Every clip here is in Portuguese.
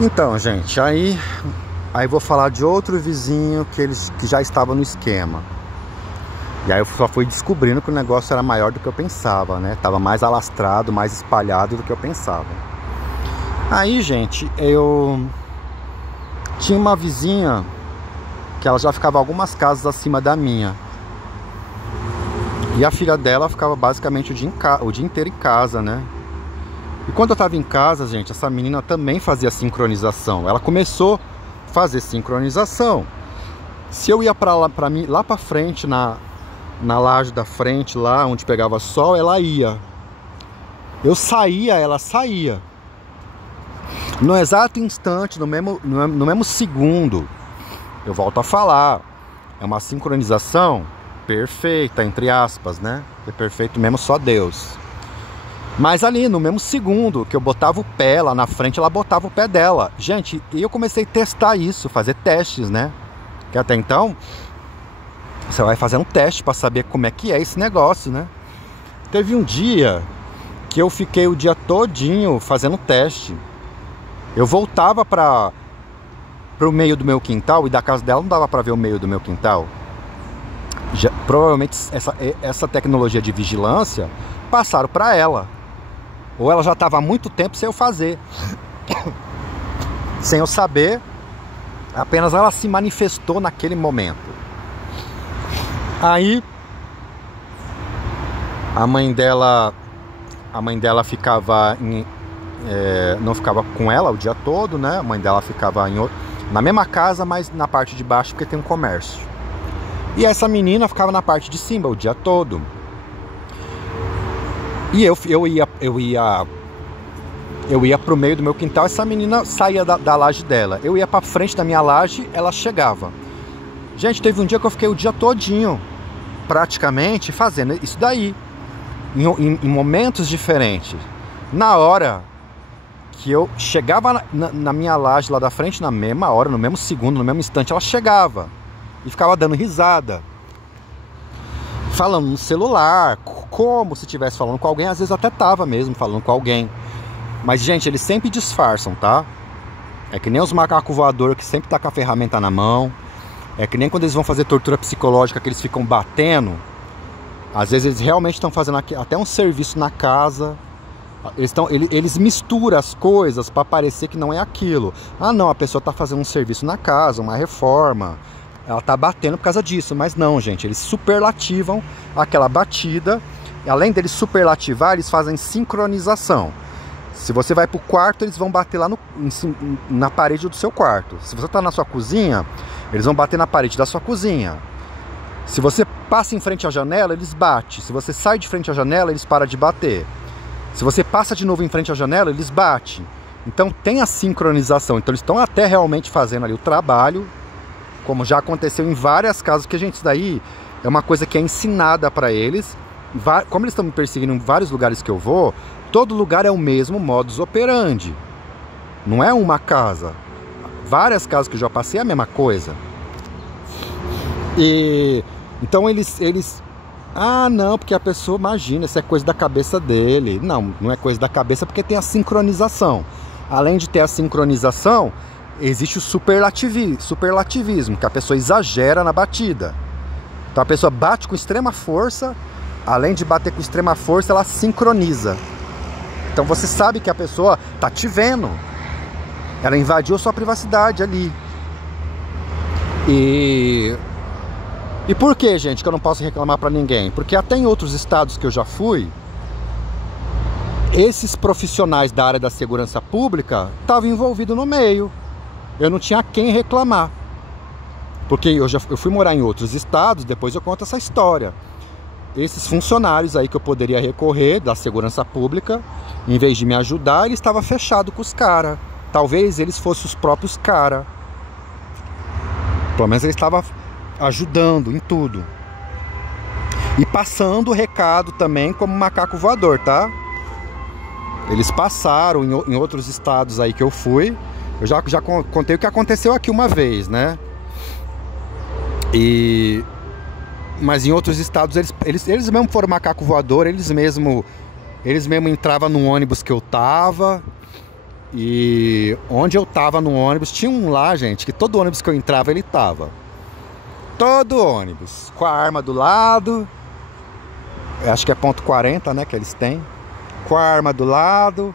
Então, gente, aí vou falar de outro vizinho que já estava no esquema. E aí eu só fui descobrindo que o negócio era maior do que eu pensava, né? Tava mais alastrado, mais espalhado do que eu pensava. Aí, gente, eu tinha uma vizinha que ela já ficava algumas casas acima da minha. E a filha dela ficava basicamente o dia inteiro em casa, né? E quando eu tava em casa, gente, essa menina também fazia sincronização. Ela começou a fazer sincronização. Se eu ia lá pra frente, na laje da frente, lá onde pegava sol, ela ia. Eu saía, ela saía. No exato instante, no mesmo segundo, eu volto a falar, é uma sincronização perfeita, entre aspas, né? Porque perfeito mesmo só Deus. Mas ali, no mesmo segundo que eu botava o pé lá na frente, ela botava o pé dela. Gente, e eu comecei a testar isso, fazer testes, né? Que até então, você vai fazer um teste para saber como é que é esse negócio, né? Teve um dia que eu fiquei o dia todinho fazendo teste. Eu voltava para o meio do meu quintal, e da casa dela não dava para ver o meio do meu quintal. Provavelmente essa tecnologia de vigilância passaram para ela. Ou ela já estava há muito tempo sem eu fazer. Sem eu saber, apenas ela se manifestou naquele momento. Aí a mãe dela ficava não ficava com ela o dia todo, né? A mãe dela ficava na mesma casa, mas na parte de baixo, porque tem um comércio. E essa menina ficava na parte de cima o dia todo. E eu ia pro meio do meu quintal, essa menina saía da laje dela. Eu ia pra frente da minha laje, ela chegava. Gente, teve um dia que eu fiquei o dia todinho, praticamente, fazendo isso daí. Em momentos diferentes. Na hora que eu chegava na minha laje lá da frente, na mesma hora, no mesmo segundo, no mesmo instante, ela chegava. E ficava dando risada. Falando no celular, como se estivesse falando com alguém. Às vezes até tava mesmo falando com alguém. Mas, gente, eles sempre disfarçam, tá? É que nem os macacos voadores que sempre tá com a ferramenta na mão. É que nem quando eles vão fazer tortura psicológica, que eles ficam batendo. Às vezes eles realmente estão fazendo até um serviço na casa. Eles misturam as coisas para parecer que não é aquilo. Ah, não, a pessoa tá fazendo um serviço na casa, uma reforma. Ela tá batendo por causa disso. Mas não, gente, eles superlativam aquela batida. E além deles superlativar, eles fazem sincronização. Se você vai pro quarto, eles vão bater lá na parede do seu quarto. Se você tá na sua cozinha, eles vão bater na parede da sua cozinha. Se você passa em frente à janela, eles batem. Se você sai de frente à janela, eles param de bater. Se você passa de novo em frente à janela, eles batem. Então tem a sincronização. Então eles estão até realmente fazendo ali o trabalho, como já aconteceu em várias casas, que, gente, isso daí é uma coisa que é ensinada para eles. Como eles estão me perseguindo em vários lugares que eu vou, todo lugar é o mesmo modus operandi. Não é uma casa. Várias casas que eu já passei é a mesma coisa. E então eles ah, não, porque a pessoa imagina, isso é coisa da cabeça dele. Não, não é coisa da cabeça, porque tem a sincronização. Além de ter a sincronização, existe o superlativismo, que a pessoa exagera na batida. Então a pessoa bate com extrema força, além de bater com extrema força, ela sincroniza. Então você sabe que a pessoa tá te vendo. Ela invadiu sua privacidade ali. E por que, gente, que eu não posso reclamar pra ninguém? Porque até em outros estados que eu já fui, esses profissionais da área da segurança pública estavam envolvidos no meio. Eu não tinha a quem reclamar. Porque eu fui morar em outros estados, depois eu conto essa história. Esses funcionários aí que eu poderia recorrer da segurança pública, em vez de me ajudar, ele estava fechado com os caras. Talvez eles fossem os próprios caras. Pelo menos ele estava ajudando em tudo. E passando o recado também como macaco voador, tá? Eles passaram em outros estados aí que eu fui. Eu já contei o que aconteceu aqui uma vez, né? Mas em outros estados eles mesmo foram macaco voador, eles mesmo entravam no ônibus que eu tava. E onde eu tava no ônibus, tinha um lá, gente, que todo ônibus que eu entrava, ele tava. Todo ônibus, com a arma do lado. Acho que é ponto 40, né, que eles têm. Com a arma do lado.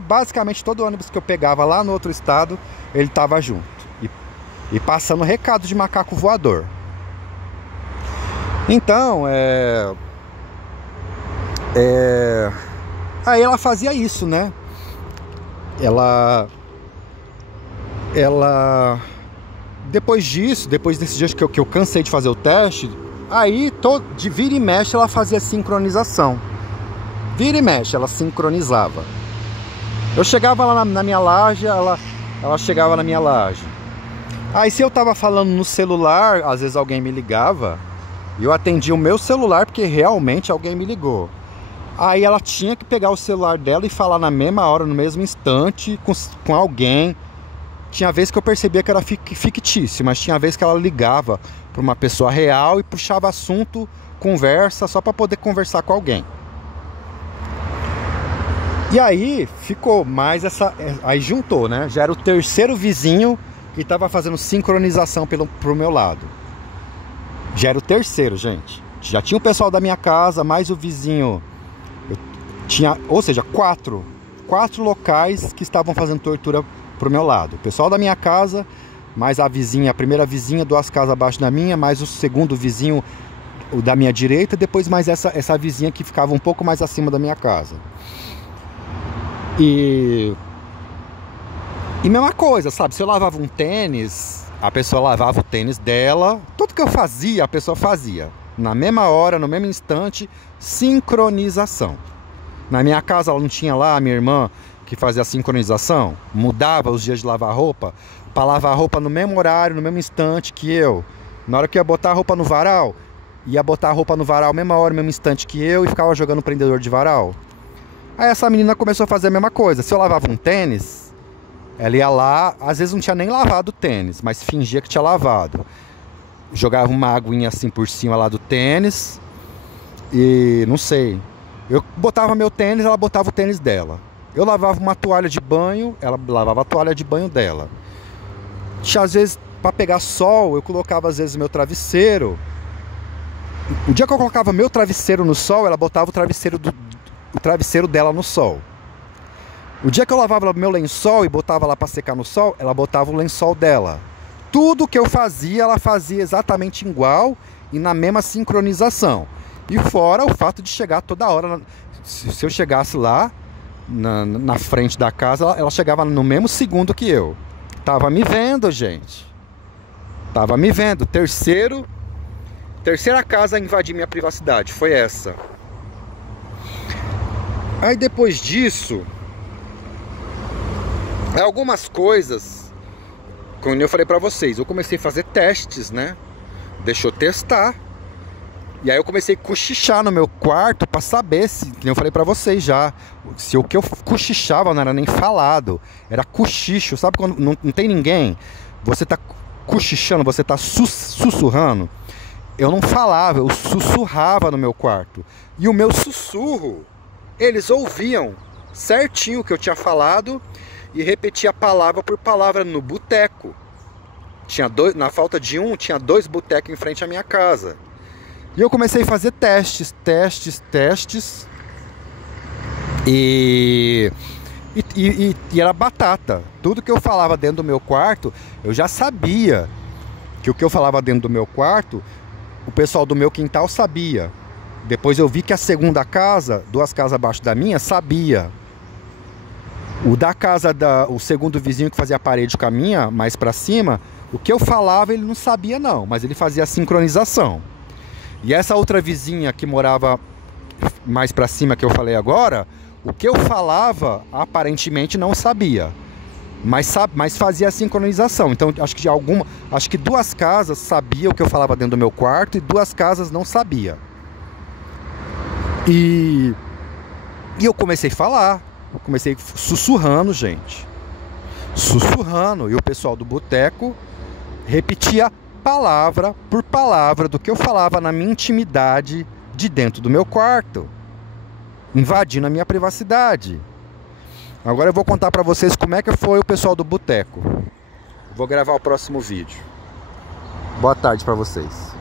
Basicamente todo ônibus que eu pegava lá no outro estado, ele tava junto. E passando recado de macaco voador. Então, aí ela fazia isso, né? Ela depois disso, depois desses dias que eu cansei de fazer o teste, aí de vira e mexe ela fazia sincronização. Vira e mexe ela sincronizava. Eu chegava lá na minha laje, ela chegava na minha laje. Aí se eu tava falando no celular, às vezes alguém me ligava, e eu atendia o meu celular porque realmente alguém me ligou. Aí ela tinha que pegar o celular dela e falar na mesma hora, no mesmo instante, com alguém. Tinha vezes que eu percebia que era fictício, mas tinha vezes que ela ligava para uma pessoa real e puxava assunto, conversa, só para poder conversar com alguém. E aí ficou mais aí juntou, né? Já era o terceiro vizinho que estava fazendo sincronização pro meu lado. Já era o terceiro, gente. Já tinha o pessoal da minha casa, mais o vizinho. Ou seja, quatro locais que estavam fazendo tortura pro meu lado. O pessoal da minha casa, mais a primeira vizinha, 2 casas abaixo da minha, mais o segundo vizinho, o da minha direita, depois mais essa vizinha que ficava um pouco mais acima da minha casa. E mesma coisa, sabe? Se eu lavava um tênis, a pessoa lavava o tênis dela. Tudo que eu fazia, a pessoa fazia. Na mesma hora, no mesmo instante, sincronização. Na minha casa, ela não tinha lá a minha irmã que fazia a sincronização? Mudava os dias de lavar roupa, para lavar roupa no mesmo horário, no mesmo instante que eu. Na hora que eu ia botar a roupa no varal, ia botar a roupa no varal, mesma hora, no mesmo instante que eu, e ficava jogando prendedor de varal. Aí essa menina começou a fazer a mesma coisa. Se eu lavava um tênis, ela ia lá, às vezes não tinha nem lavado o tênis, mas fingia que tinha lavado. Jogava uma aguinha assim por cima lá do tênis. E não sei. Eu botava meu tênis, ela botava o tênis dela. Eu lavava uma toalha de banho, ela lavava a toalha de banho dela. Às vezes, para pegar sol, eu colocava às vezes meu travesseiro. O dia que eu colocava meu travesseiro no sol, ela botava o travesseiro dela no sol. O dia que eu lavava meu lençol e botava lá para secar no sol, ela botava o lençol dela. Tudo que eu fazia, ela fazia exatamente igual e na mesma sincronização. E fora o fato de chegar toda hora. Se eu chegasse lá na frente da casa, ela chegava no mesmo segundo que eu. Tava me vendo, gente. Tava me vendo. Terceira casa a invadir minha privacidade foi essa. Aí depois disso, algumas coisas, como eu falei pra vocês, eu comecei a fazer testes, né? Deixa eu testar. E aí eu comecei a cochichar no meu quarto pra saber se, como eu falei pra vocês já, se o que eu cochichava não era nem falado, era cochicho. Sabe quando não tem ninguém, você tá cochichando, você tá sussurrando? Eu não falava, eu sussurrava no meu quarto. E o meu sussurro, eles ouviam certinho o que eu tinha falado e repetia palavra por palavra no boteco. Na falta de um, tinha 2 botecos em frente à minha casa. E eu comecei a fazer testes. E era batata. Tudo que eu falava dentro do meu quarto, eu já sabia que o que eu falava dentro do meu quarto, o pessoal do meu quintal sabia. Depois eu vi que a segunda casa, 2 casas abaixo da minha, sabia. O segundo vizinho que fazia a parede com a minha, mais pra cima, o que eu falava ele não sabia não, mas ele fazia a sincronização. E essa outra vizinha que morava mais pra cima que eu falei agora, o que eu falava aparentemente não sabia, mas fazia a sincronização. Então acho que 2 casas sabiam o que eu falava dentro do meu quarto e 2 casas não sabia. E eu comecei a falar, comecei sussurrando, gente. Sussurrando. E o pessoal do boteco repetia palavra por palavra do que eu falava na minha intimidade de dentro do meu quarto, invadindo a minha privacidade. Agora eu vou contar pra vocês como é que foi o pessoal do boteco. Vou gravar o próximo vídeo. Boa tarde pra vocês.